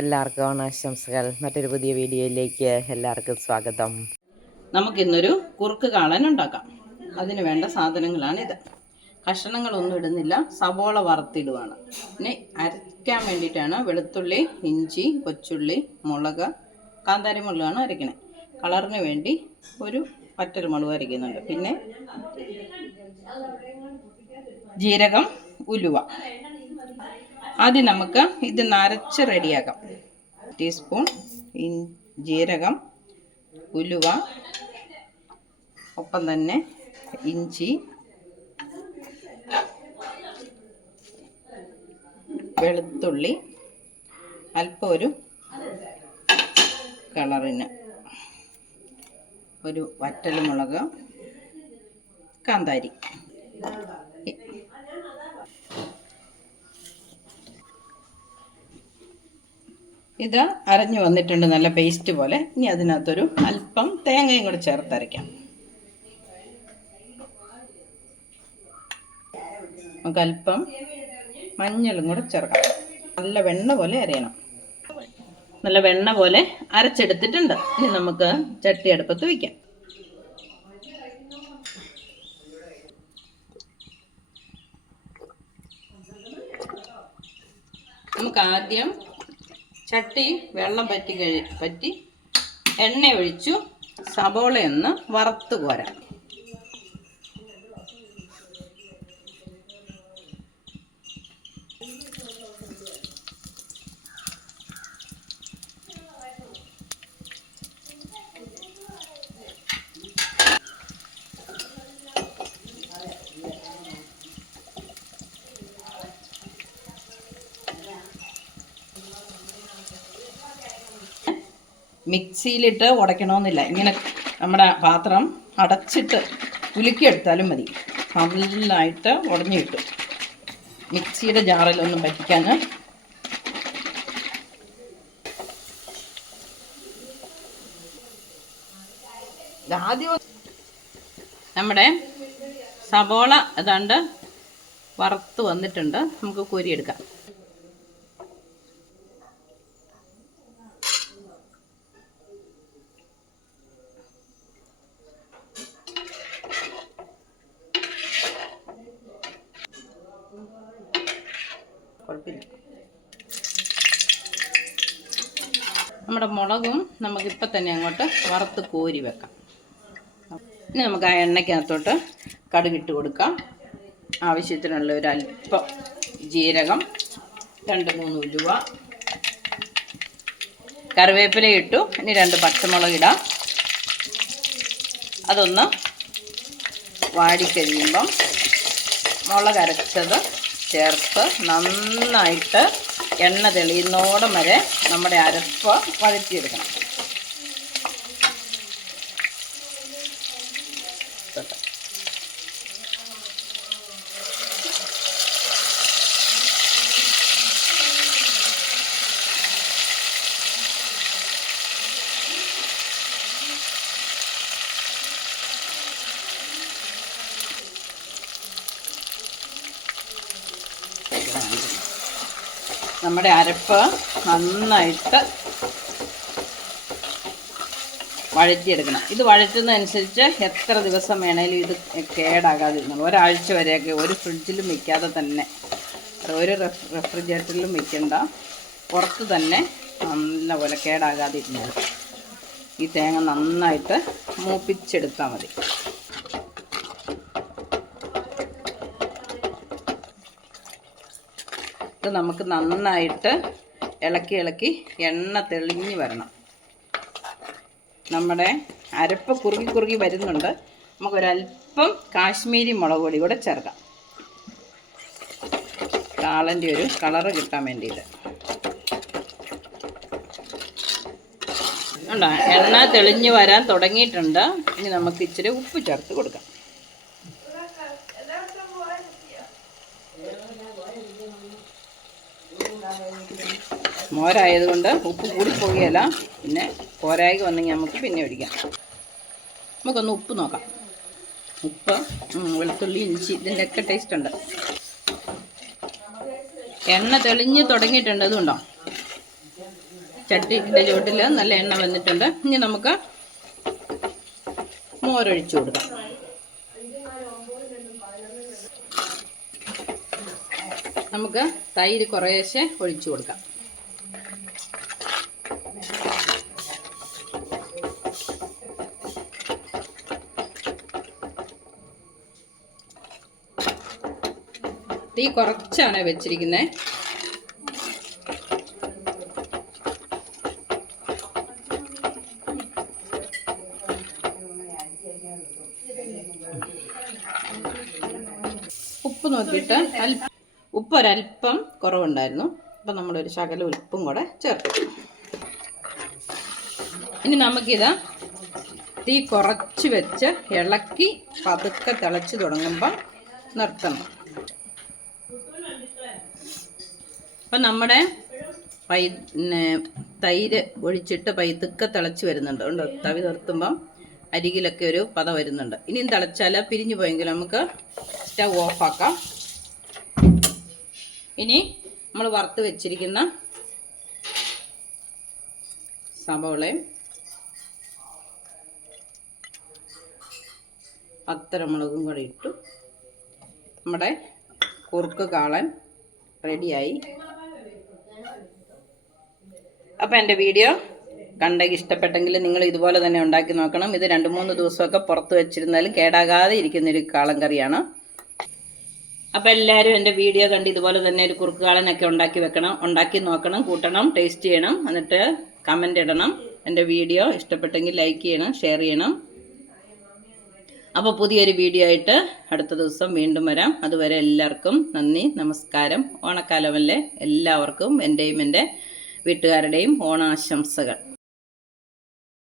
എല്ലാവർക്കും ഓണാശംസകൾ മറ്റൊരു പുതിയ വീഡിയോയിലേക്ക് എല്ലാവർക്കും സ്വാഗതം. നമുക്കിന്നൊരു കുറുക്ക് കാളൻ ഉണ്ടാക്കാം. അതിന് വേണ്ട സാധനങ്ങളാണ് സാധനങ്ങളാണിത്. കഷണങ്ങളൊന്നും ഇടുന്നില്ല. സവോള വറുത്തിടുവാണ്. പിന്നെ അരയ്ക്കാൻ വേണ്ടിയിട്ടാണ് വെളുത്തുള്ളി ഇഞ്ചി കൊച്ചുള്ളി മുളക് കാന്താരി മുളകാണ് അരയ്ക്കണേ കളറിന് വേണ്ടി ഒരു പറ്റൽ മുളക് അരയ്ക്കുന്നുണ്ട് പിന്നെ ജീരകം ഉലുവ. ആദ്യം നമുക്ക് ഇത് നരച്ച് റെഡിയാക്കാം. ടീസ്പൂൺ ജീരകം ഉലുവ ഒപ്പം തന്നെ ഇഞ്ചി വെളുത്തുള്ളി അല്പം ഒരു കളറിന് ഒരു വറ്റൽ മുളക് കാന്താരി. ഇത് അരഞ്ഞു വന്നിട്ടുണ്ട് നല്ല പേസ്റ്റ് പോലെ. ഇനി അതിനകത്തൊരു അല്പം തേങ്ങയും കൂടെ ചേർത്തരയ്ക്കാം നമുക്ക് അല്പം മഞ്ഞളും കൂടെ ചേർക്കാം. നല്ല വെണ്ണ പോലെ അരയണം. നല്ല വെണ്ണ പോലെ അരച്ചെടുത്തിട്ടുണ്ട്. ഇനി നമുക്ക് ചട്ടി അടുപ്പത്ത് വയ്ക്കാം നമുക്ക് ആദ്യം ചട്ടി വെള്ളം പറ്റി കഴി പറ്റി എണ്ണ ഒഴിച്ചു സബോളയൊന്ന് വറുത്ത് കോരാം മിക്സിയിലിട്ട് ഉടയ്ക്കണമെന്നില്ല. ഇങ്ങനെ നമ്മുടെ പാത്രം അടച്ചിട്ട് കുലുക്കിയെടുത്താലും മതി. നന്നായിട്ട് ഉടഞ്ഞു കിട്ടും. മിക്സിയുടെ ജാറിലൊന്നും പറ്റിക്കാൻ ആദ്യം നമ്മുടെ സബോള ഏതാണ്ട് വറുത്ത് വന്നിട്ടുണ്ട്. നമുക്ക് കോരിയെടുക്കാം. നമ്മുടെ മുളകും നമുക്കിപ്പോൾ തന്നെ അങ്ങോട്ട് വറുത്ത് കോരി വെക്കാം. ഇനി നമുക്ക് ആ എണ്ണയ്ക്കകത്തോട്ട് കടുകിട്ട് കൊടുക്കാം. ആവശ്യത്തിനുള്ള ഒരു അല്പം ജീരകം രണ്ട് മൂന്ന് ഉലുവ കറിവേപ്പില ഇട്ടു. ഇനി രണ്ട് പച്ചമുളക് ഇടാം. അതൊന്ന് വാടിക്കഴിയുമ്പം മുളക് അരച്ചത് ചേർത്ത് നന്നായിട്ട് എണ്ണ തെളിയുന്നോടം വരെ നമ്മുടെ അരപ്പ് വഴറ്റിയെടുക്കണം. നമ്മുടെ അരപ്പ് നന്നായിട്ട് വഴറ്റിയെടുക്കണം. ഇത് വഴറ്റുന്നതനുസരിച്ച് എത്ര ദിവസം വേണേലും ഇത് കേടാകാതിരുന്നുള്ളൂ ഒരാഴ്ച വരെയൊക്കെ ഒരു ഫ്രിഡ്ജിലും വയ്ക്കാതെ തന്നെ ഒരു റെഫ് റെഫ്രിജറേറ്ററിലും വയ്ക്കണ്ട പുറത്ത് തന്നെ നല്ല പോലെ കേടാകാതിരുന്നത് ഈ തേങ്ങ നന്നായിട്ട് മൂപ്പിച്ചെടുത്താൽ മതി. ഇത് നമുക്ക് നന്നായിട്ട് ഇളക്കി ഇളക്കി എണ്ണ തെളിഞ്ഞു വരണം. നമ്മുടെ അരപ്പ് കുറുകി കുറുകി വരുന്നുണ്ട്. നമുക്കൊരല്പം കാശ്മീരി മുളക് പൊടി കൂടെ ചേർക്കാം. കാളന്റെ ഒരു കളറ് കിട്ടാൻ വേണ്ടിയിട്ട്. എണ്ണ തെളിഞ്ഞു വരാൻ തുടങ്ങിയിട്ടുണ്ട്. ഇനി നമുക്ക് ഇച്ചിരി ഉപ്പ് ചേർത്ത് കൊടുക്കാം. മോരായതുകൊണ്ട് ഉപ്പ് കൂടിപ്പോകുകയല്ല പിന്നെ പോരായി വന്നെങ്കിൽ നമുക്ക് പിന്നെ ഒഴിക്കാം. നമുക്കൊന്ന് ഉപ്പ് നോക്കാം. ഉപ്പ് വെളുത്തുള്ളി ഇഞ്ചി ഇതിന്റെ ഒക്കെ ടേസ്റ്റ് ഉണ്ട്. എണ്ണ തെളിഞ്ഞ് തുടങ്ങിയിട്ടുണ്ട് അതുകൊണ്ടോ? ചട്ടിന്റെ ചുവട്ടിൽ നല്ല എണ്ണ വന്നിട്ടുണ്ട്. ഇനി നമുക്ക് മോരൊഴിച്ചു കൊടുക്കാം. നമുക്ക് തൈര് കുറേശ്ശെ ഒഴിച്ചു കൊടുക്കാം. തീ കുറച്ചാണ് വെച്ചിരിക്കുന്നത് ഉപ്പ് നോക്കിയിട്ട് അൽ ഉപ്പ് ഒരല്പം കുറവുണ്ടായിരുന്നു. അപ്പം നമ്മളൊരു ശകല ഉപ്പും കൂടെ ചേർത്തു. ഇനി നമുക്കിത് തീ കുറച്ച് വെച്ച് ഇളക്കി പതുക്കെ തിളച്ച് തുടങ്ങുമ്പം നിർത്തണം. അപ്പം നമ്മുടെ പൈ തൈര് ഒഴിച്ചിട്ട് പൈതുക്കെ തിളച്ച് വരുന്നുണ്ട്. ഉണ്ട് തവി നിർത്തുമ്പം അരികിലൊക്കെ ഒരു പത വരുന്നുണ്ട്. ഇനിയും തിളച്ചാൽ പിരിഞ്ഞു പോയെങ്കിൽ നമുക്ക് സ്റ്റവ് ഓഫാക്കാം ഇനി നമ്മൾ വറുത്ത് വെച്ചിരിക്കുന്ന സവോളയും പത്തരമുളകും കൂടെ ഇട്ടു. നമ്മുടെ കുറുക്ക് കാളൻ റെഡിയായി. അപ്പോൾ എന്റെ വീഡിയോ കണ്ടെങ്കിൽ ഇഷ്ടപ്പെട്ടെങ്കിൽ നിങ്ങൾ ഇതുപോലെ തന്നെ ഉണ്ടാക്കി നോക്കണം. ഇത് രണ്ട് മൂന്ന് ദിവസമൊക്കെ പുറത്ത് വെച്ചിരുന്നാലും കേടാകാതെ ഇരിക്കുന്നൊരു കാളൻ കറിയാണ്. അപ്പോൾ എല്ലാവരും എന്റെ വീഡിയോ കണ്ട് ഇതുപോലെ തന്നെ ഒരു കുറുക്കുകാളനൊക്കെ ഉണ്ടാക്കി വെക്കണം ഉണ്ടാക്കി നോക്കണം കൂട്ടണം ടേസ്റ്റ് ചെയ്യണം എന്നിട്ട് കമന്റ് ഇടണം. എന്റെ വീഡിയോ ഇഷ്ടപ്പെട്ടെങ്കിൽ ലൈക്ക് ചെയ്യണം ഷെയർ ചെയ്യണം. അപ്പോൾ പുതിയൊരു വീഡിയോ ആയിട്ട് അടുത്ത ദിവസം വീണ്ടും വരാം. അതുവരെ എല്ലാവർക്കും നന്ദി നമസ്കാരം. ഓണക്കാലമല്ലേ? എല്ലാവർക്കും എന്റെയും എന്റെ വീട്ടുകാരുടെയും ഓണാശംസകൾ.